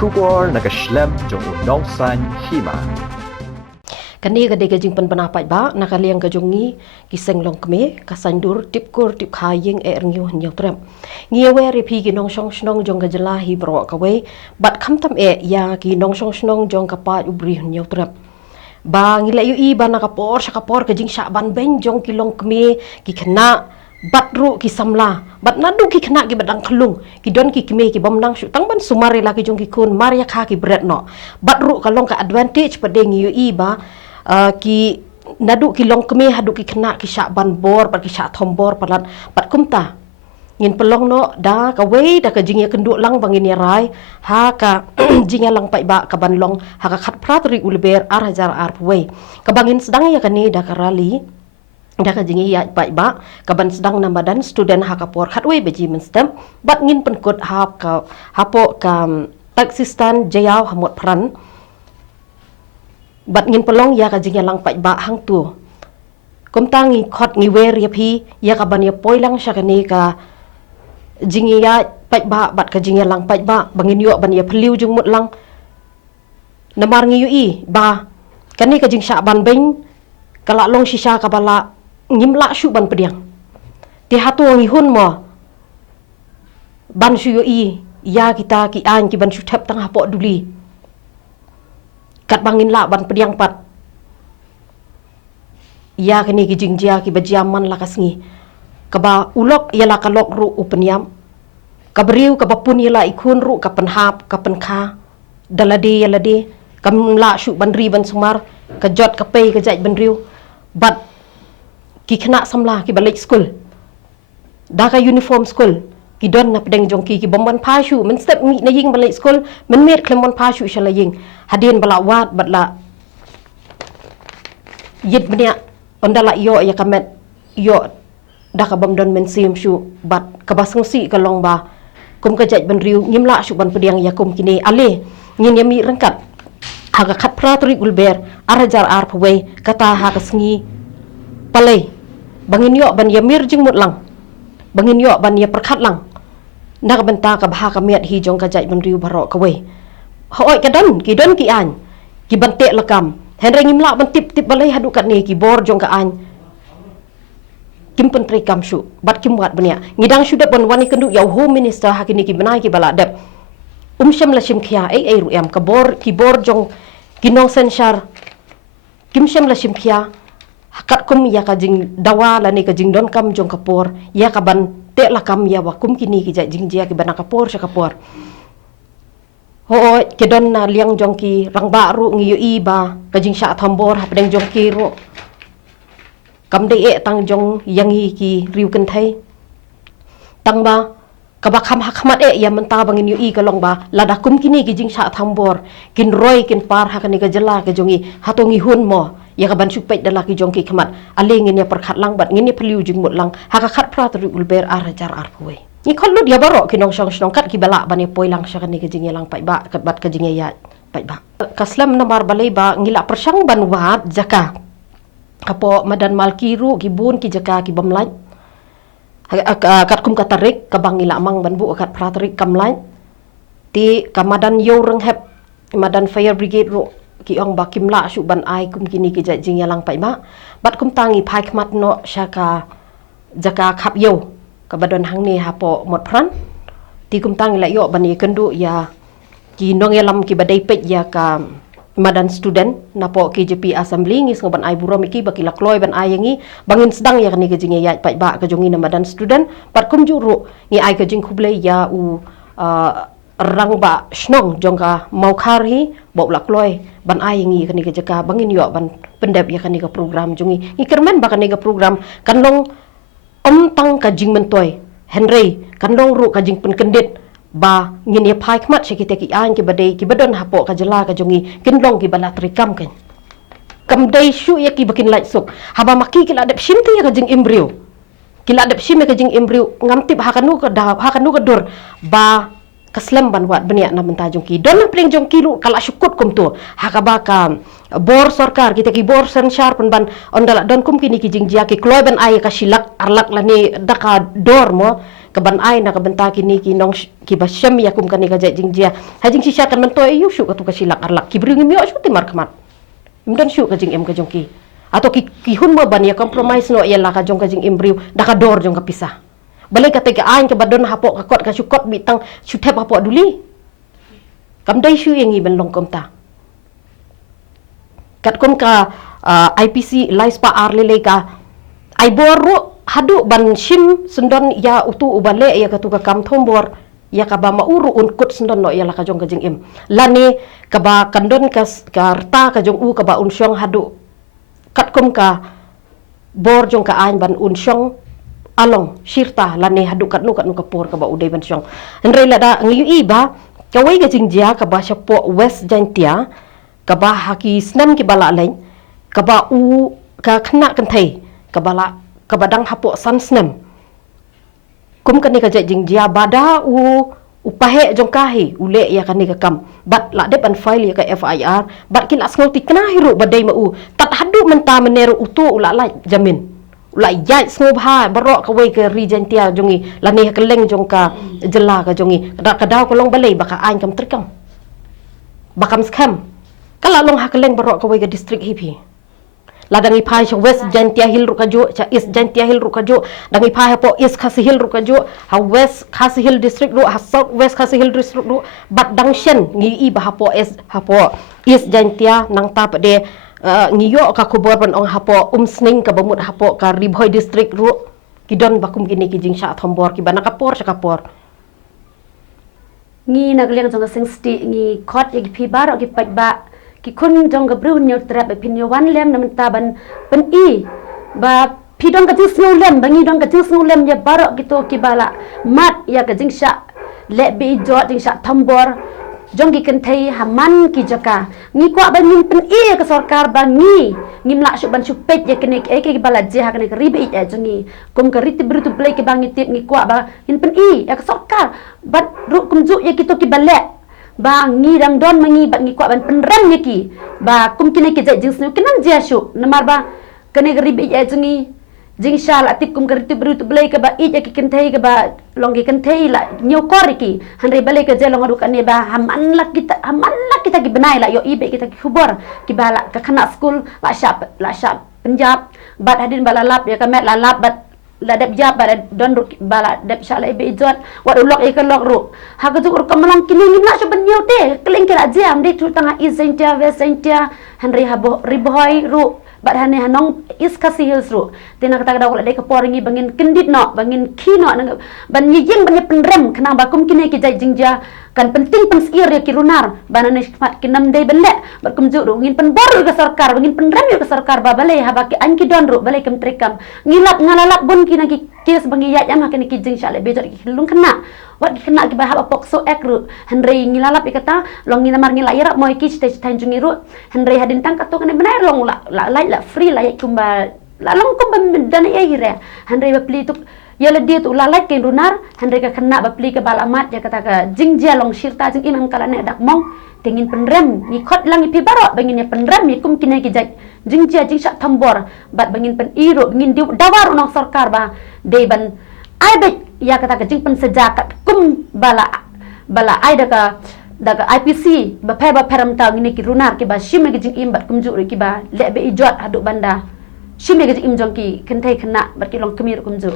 Kubor nakaslem jong unongsan hima. Kani gade gajing penpendapat ba nakaliang gajongi kiseng long keme kasandur tipkur tip khaying erngiu hnyau trem ngiwe repi ginong song snong jong gajala hi bro kawe bat khamtam ya ginong song snong jong kapat ubri hnyau trem ba ngila yu i ba nakapor sakapor gajing syaban ben jong kilong keme ki khna batru ki samla bat nadu ki khna ki badang khlung ki don ki kime ki bomnang shu tang ban sumari la ki jong ki kun maria kha ki bret no batru kalong ka advantage padeng yu i ba ki nadu ki long keme hadu ki khna ki syak ban bor pat ki syak thombor palat pat kumta ngin pelong no da ka wei da ka jingya kenduk lang bangin ya rai ha ka jingya lang pai ba ka ban long ha ka khat pratri ulber ar hajar ar wei ka bangin sedang ya kani da ka rali da ka jingya ya pai ba ka ban sedang na badan student ha ka por khat wei beji men stem bat ngin penkut ha ka hapo ka taksistan jayaw hamot pran bat ngin pelong ya ka jingya lang pai ba hang tu kom tangi khot ngi wer ya phi ya ka ban ya poi lang sha ka ni ka jingya ya pai ba bat ka jingya lang pai ba bangin yo ban ya phliu jung mut lang namar ngi yu i ba kani ka jing sha ban beng kala long shisha ka bala ngimla shu ban pediang ti hatu ngi hun mo ban shu yu i ya kita ki an ki ban shu thap tang hapo duli kat bangin la ban pediang pat ya kini ki jingjia ki bajiaman la kasngi kaba ulok ya la kalok ru upeniam kabriu kabapun ya la ikun ru kapen hap kapen kha dalade ya lade kam la shu banri ban sumar kajot kapei kajai banriu bat ki khna samla ki balik school da ka uniform school ki don na pedeng jongki ki bomban pa shu men step mi na ying balik school men met klemon pa shu shala ying hadin bala wat batla yit benya ondala yo ya kamet yo da ka bom don men sim shu bat ka basang si ka long ba kum ka jaj ban riu ngimla shu ban pediang ya kum kini ale ngin yami rengkat haga khat pratri ulber arajar ar pwe kata ha ka sngi palai bangin yo ban yamir jing mut lang bangin yo ban ya perkhat lang nak benta ka bha ka miat hi jong ka jaj ban riu barok ka we hoi ka don ki an ki bante lakam henre ngimla ban tip balai hadu kat ni ki bor jong ka an kim pentri kam shu bat kim wat bania ngidang shu dep bon wani kendu ya home minister hakini ki banai ki bala dep sham la shim khia ai ru em ka bor ki bor jong kinong senshar kim sham la shim khia hakat kum ya ka jing dawa la ni ka jing don kam jong kapor ya ka ban te la kam ya wa kum kini ki jing jia ki bana kapor sha kapor ho ke don na liang jong ki rang ba ru ngi yu i ba ka jing sha thambor ha pedeng jong ki ru kam de e tang jong yang hi ki riu kan thai tang ba ka ba kham hakmat e ya menta bangin yu i ka long ba la da kum kini ki jing sha thambor kin roi kin par ha ka ni ka jala ka jongi hatongi hun mo ya ka ban supet dala ki jong ki khmat ale ngin ya perkhat lang bat ngin ni phliu jing mut lang ha ka khat pratri ulber ar jar ar pwe ni khollut ya baro ki nong song kat ki bala bani poi lang sha ka ni ka jing lang pai ba ka bat ka jing ya pai ba kaslam namar balai ba ngila persang ban wat jaka kapo madan malkiru gibun ki jaka ki bamlaj kat kum katarik ka bangila mang ban bu kat pratrik kamlaj ti kamadan yo reng hep madan fire brigade ro ki ong ba kimla shu ban ai kum kini ki jing yalang pai ba bat kum tangi phai khmat no shaka jaka khap yo ka badon hang ni hapo mot pran ti kum tangi la yo ban ye kendu ya ki nong yalam ki badai pet ya ka madan student napo KJP assembly ngis ngoban ai burom iki baki lakloi ban ai yangi bangin sedang ya ni ke jing ya pai ba ke jongi na madan student pat kum juru ni ai ke jing khublei ya u rang ba snong jongka mau khari bo lakloi ban ai yangi ke ni ke jaka bangin yo ban pendep ya ke ni ke program jongi ni kermen ba ke ni ke program kan long tang ka jing mentoi henry kan long ru ka jing pen kendit ba ngin ya phai khmat se kita ki an ki badai ki badon hapo ka jala ka jongi kin long ki bala trikam kan kam dai shu ya ki bakin lait suk haba maki ki la dep shimti ya ka jing embryo ki la dep shim ka jing embryo ngam tip ha kanu ka da ha kanu ka dur ba kaslam ban wat benia na menta jong ki don pling jong ki lu kala syukut kum tu ha ka ba ka bor sarkar kita ki bor senshar pun ban ondala don kum kini ki jing jia ki kloi ban ai ka silak arlak la ni daka dor mo kaban ai na kabanta kini kinong kiba syam ya kum kani ka jai jingjia hajing sisya kan mento ayu syu ka tu ka silak arlak kibring mi syu timar khamat imdan syu ka jing em ka jongki atau ki hun mo ban ya compromise no ya la ka jong ka jing imbriu da ka dor jong ka pisah balai ka tega ain ka badon hapok ka kot ka syukot bitang syutep hapok duli kam dai syu yang iban long kom ta kat kom ka IPC lais pa arle ka ai boru hadu ban shim sundon ya utu ubale ya katuka kam thombor ya kaba mauru unkut sundon no ya la kajong kajing im lani kaba kandon karta kajong u kaba unsyong hadu katkum ka bor jong ka ain ban unsyong along shirta lani hadu katnu kapor kaba udai ban syong andre lada ngiyu iba kawai kajing jia kaba syapo west jantia kaba haki snam ki bala lain kaba u ka khna kan thai kabala kabadang hapok sansnem kum kani ka jing jia bada upahe jong kahi ule ya kani ka kam bat la dep an file ya ka FIR bat kin asngol ti kana hiru badai ma tat hadu menta meneru utu ula la jamin ula yai sngol ha barok ka wei ka regentia jongi lani ka leng jong ka jela ka jongi ka daw ko long balai baka ain kam trikam bakam scam kala long ha ka leng barok ka wei ka district hipi ladangi pai cha west jantia hill rukajo cha east jantia hill rukajo dangi pai po east khasi hill rukajo ha west khasi hill district ru ha south west khasi hill district ru bat dangshen ngi i ba po east jantia nang ta pade ngiyo ka kubor ban ong hapo sning ka bamut hapo ka ribhoi district ru kidon bakum kini kijing sha thombor ki bana kapor cha kapor ngi nagleng jong sing sti ngi khot ig phi bar gi pat ba ki kun jong ga bru nyu trap pin yo wan lem nam taban pen i ba pi dong ka tis nu lem bangi dong ka tis nu lem ya barok gitu ki bala mat ya ka jing sha le bi jot jing sha thambor jong ki kan thai haman ki jaka ngi kwa ban min pen i ka sarkar ba ngi mla shu ban shu pet ya kene ki bala je ha kene ribi ya jongi kum ka rit bru tu play ki bangi tip ngi kwa ba in pen i ya ka sarkar bat ru kum ju ya gitu ki bale ba ngi dang don mangi ba ngi kwa ban penram yaki ba kum kine ki jing snu kinan jashu namar ba kane ribi ya jingi jing shal atik kum garti bru tu blai ka ba i ya ki kin thai ka ba longi kan thai la nyu kor ki hanre balai ka je long adu kan ba haman la kita ki benai la yo ibe kita ki khubor ki bala ka khana school la shap Punjab bat hadin bala lap ya ka met la lap bat la dep jab bala don bala dep shala ibe jot wat ulok e ka lok ru ha ka ju ka malang kini ni na so ban nyu te kling kila jam de tu tanga isentia vesentia hanri habo riboy ru bat hane hanong is kasi hills ru tina kata kada wala de ka poringi bangin kendit no bangin kino ban ying ban penrem kenang bakum kini ki jai jingja kan penting pensir ya ki runar banane kinam dei belle bakum ju ru ngin pen bor ka sarkar bangin penrem yo ka sarkar ba bale ha baki an ki don ru bale kem trekam ngilap ngalalap bun kina ki kes bangi ya jam kini ki jing shale bejor ki lung kena wat ki kena ki ba ha pokso ek ru henry ngilalap ikata long nginamar ngila ira moy ki stage tanjung ru henry hadin tang kato kene benar long la free la kumba la long kumba dan e hire henry ba pli tu ya le dia tu lalai ke runar henry ka kena ba pli ke balamat ya kata ka jingjia long shirta jing imam kala ne dak mong tingin penrem ni khot lang ipi barok bangin ya penrem ni kum kine ki jai jingjia jing syak thambor bat bangin pen iro bangin di dawar unang sarkar ba de ban ai bet ya kata ka jing pen sejakat kum bala ai daga IPC ba peram taw ngine ki runar ki ba shime ki jing imbat kum ju ki ba lebe ijot aduk banda shime ki jing imjong ki kentai kena bat ki long kemir kum ju